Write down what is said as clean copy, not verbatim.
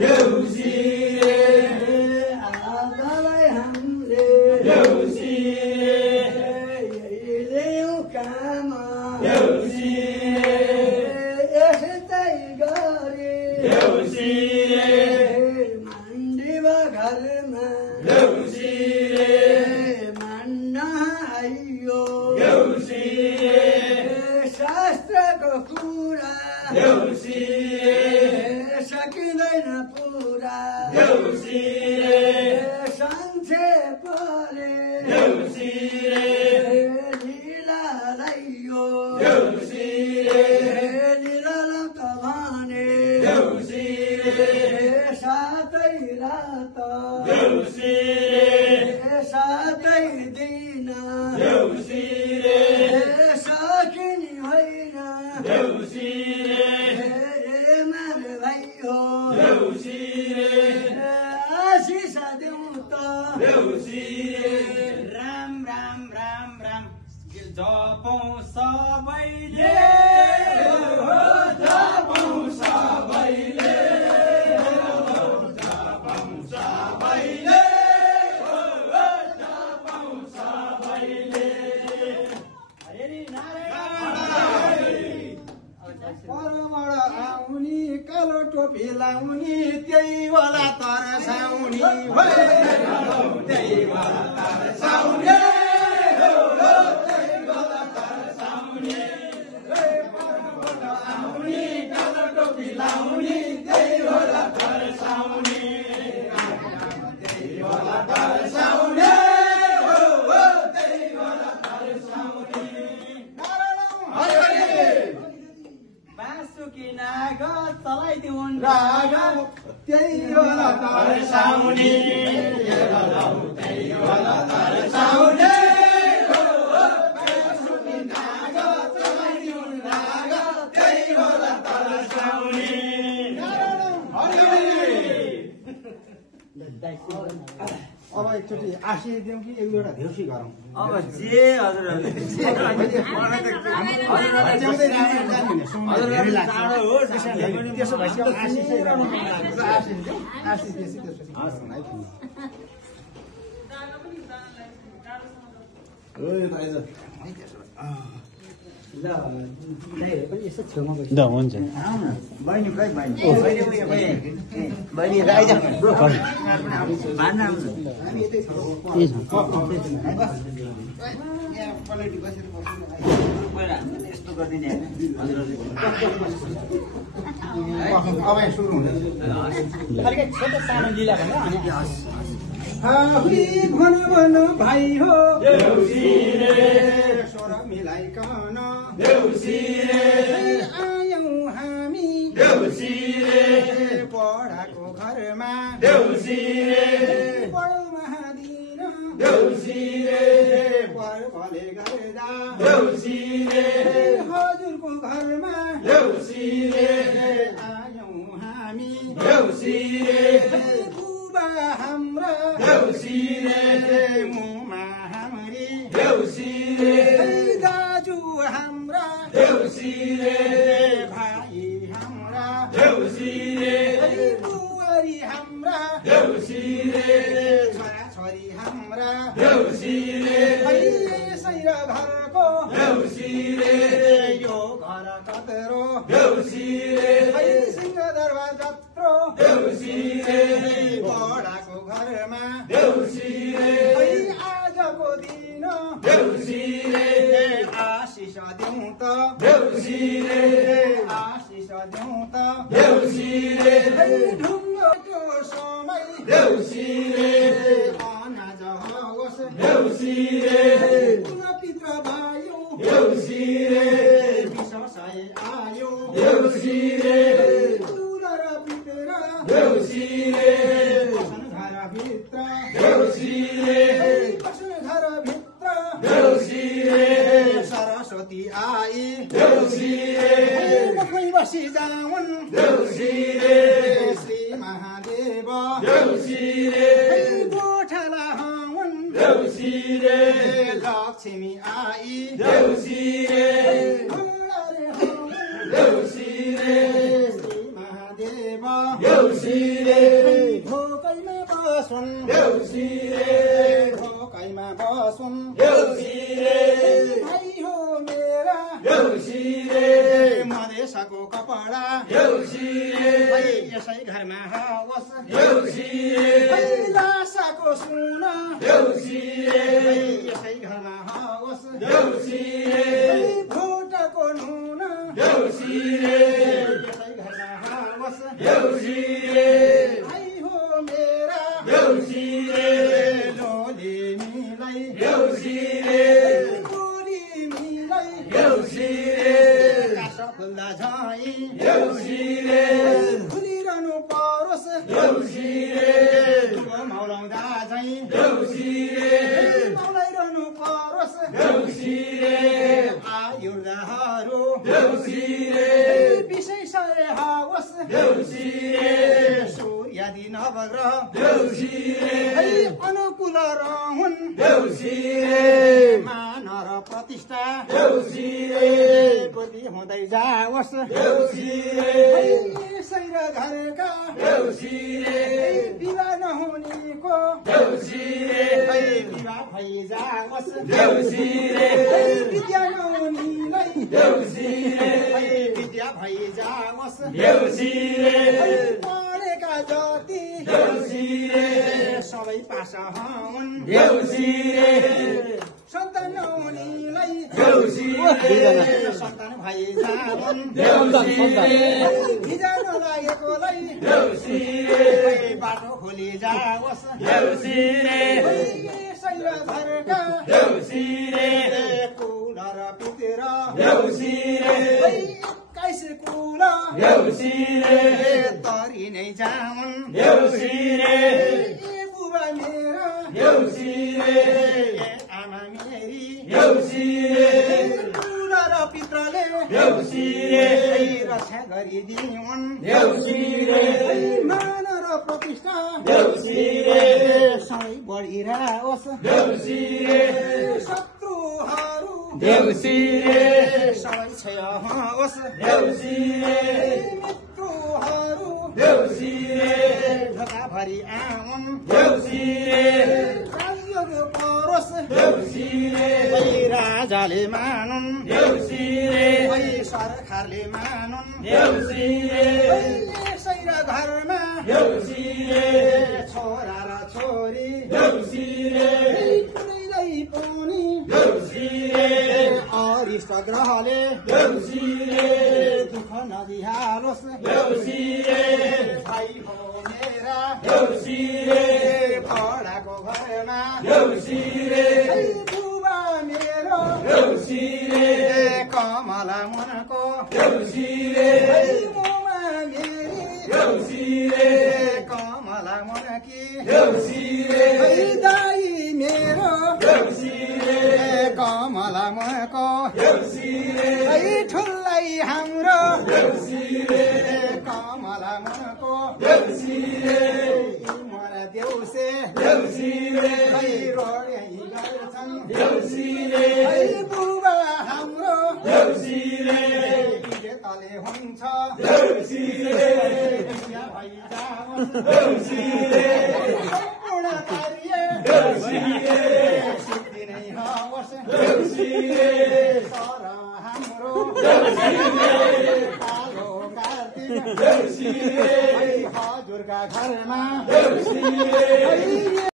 देउसी आजलाई हामीले देउसी ल्यायौँ काम देउसी यस्तै गरी देउसी मान्डिवा घरमा देउसी मान्न आइयो देउसी शास्त्रको कुरा देउसी सकिँदैन पुरा देउसी संक्षेपले देउसी लीलालाई यो देउसी लीलालाई त भने देउसी सातै रात देउसी सातै दिन देउसी सकिने होइन देउसी मार भाइ हो देउसी आशिष देऊ त देउसी राम राम राम राम जपौँ सबैले जपौँ सबैले जपौँ सबैले जपौँ सबैले परबाट आउनी कालो टोपी लाउनी त्यही वाला तरसाउनी त्यही वाला तरसाउने परबाट आउने कालो टोपी लाउने त्यही वाला तरसाउने त्यही वाला तरसाउने त्यही वाला तरसाउने बाँसुकी नाग चलाइदिउन् राग त्यही वाला तरसाउने त्यही वाला तरसाउने त्यही वाला तरसाउने अब एकचोटि आशिष दिउँ कि एक दुईवटा देउसी गरौँ अब जे हजुरहरूले च्याउँदै राम्रो जाने भने सुन्नु धेरै लाग्छ त्यसो भएपछि अब आशिषै गरौँ आशिष दिउँ आशिष दिएपछि त्यसपछि सुनाइ ल दाइहरू पनि यसो छेउमा बस्छ ल हुन्छ बहिनी खै बहिनी बहिनी आइज हामी यतै छौँ पलेटी बसेर बस्नु यस्तो गरिदिने अब सुरु हुन्छ अलिकति छोटो सानो लीला भन्नु अनि भन भन भाइ हो देउसी रे स्वर मिलाइकन देउसी रे आयौँ हामी देउसी रे पढाको घरमा देउसी रे पढौँ महादिन देउसी रे पर्वले गर्दा देउसी रे हजुरको घरमा देउसी रे आयौँ हामी देउसी रे बुबा हाम्रा देउसी रे मुमा हाम्री देउसी रे दाजु हाम्रा देउसी रे भाइ हाम्रा देउसी रे बुहारी हाम्रा देउसी रे छोराछोरी हाम्रा देउसी रे सैर घरको देउसी रे यो घर कत्रो देउसी रे सिंहदरबार जत्रो देउसी रे बडाको घरमा देउसी रे आजको दिन देउसी रे आशिष दिउँ त देउसी रे आशिष दिउँ त देउसी रे ढुङ्गोको समय देउसी रे अनाज होस् देउसी रे पित्र भयो देउसी रे विश्वासै आयो देउसी रे तुलर पितेर देउसी रे बस्न घरभित्र देउसी रे बस्न घरभित्र देउसी रे सरस्वती आई देउसी रे मुखै बसी जाउन् देउसी रे श्री महादेव देउसी रे गोठाला हुन् देउसी रे लक्ष्मी आई देउसी रे घोडाले हुन् देउसी रे श्री महादेव देउसी देउसी रे ढोकैमा बसुन् देउसी रे ढोकैमा बसुन् देउसी रे भाइ हो मेरा देउसी रे मधेसको कपडा देउसी रे यसै घरमा होस् देउसी रे लासाको सुन देउसी रे यसै घरमा होस् देउसी रे भोटको नुन देउसी रे यसै घरमा होस् देउसी रे भाइ हो मेरा देउसी रे लोले मिलाई देउसी रे गोरी मिलाई देउसी रे कास फुल्दा झै देउसी रे खुलिरहनु परोस् देउसी रे मौलाउँदा झै देउसी रे मौलाइरहनु परोस् देउसी रे आयुर्दाहरू देउसी रे विषय सय हावस् देउसी रे सूर्यादि नवग्रह देउसी रे अनुकूल रहन् देउसी रे मान र प्रतिष्ठा देउसी रे बुद्धि हुँदै जाओस् देउसी रे यसै र घरका देउसी रे विवाह नहुनेको देउसी रे विवाह भइ जाओस् देउसी रे विद्या नहुनेलाई देउसी रे विद्या भइ जाओस् देउसी रे पढेका जति देउसी रे सबै पास हुन् देउसी रे सन्तान नहुनेलाई देउसी रे सन्तान भइ जाउन् देउसी रे भिजा नलागेकोलाई देउसी रे बाटो खोली जाओस् देउसी रे यसै र घरका देउसी रे कुल र पितेर देउसी रे 21 कुल देउसी रे तरी नै जाउन् देउसी रे बुबा मेरा देउसी रे आमा मेरी देउसी रे कुल र पित्रले देउसी रे रक्षा गरिदिउन् देउसी रे मान र प्रतिष्ठा देउसी रे सबै बढिरहोस् देउसी रे शत्रुहरू देउसी रे सबै क्षय होस् देउसी रे मित्रहरू देउसी रे ढोकाभरि आउन् देउसी रे राजयोग परोस् देउसी रे राजाले मानुन् देउसी रे सरकारले मानुन् देउसी रे यसै र घरमा देउसी रे छोरा र छोरी देउसी रे कुनैलाई पनि देउसी रे अरिष्ट ग्रहले देउसी रे दुःख नदिहालोस् देउसी रे भाइ हो मेरा देउसी रे बडाको घरमा देउसी रे बुबा मेरो देउसी रे कमला मनको देउसी रे मोमा मेरी देउसी रे कमला मनकी देउसी रे दाई मेरो देउसी रे कमला मनको देउसी रे ठुलै हाम्रो देउसी रे कमला मनको देउसी रे मलाई देउसे देउसी रे रोडै गर्छन् देउसी रे बुबा हाम्रो देउसी रे तले हुन्छ देउसी रे भइ जाओस् देउसी रे सम्पूर्ण कार्य देउसी रे सिद्धि नै होस् देउसी रे तर हाम्रो देउसी रे कालो कार्तिक देउसी रे हजुरका घरमा देउसी रे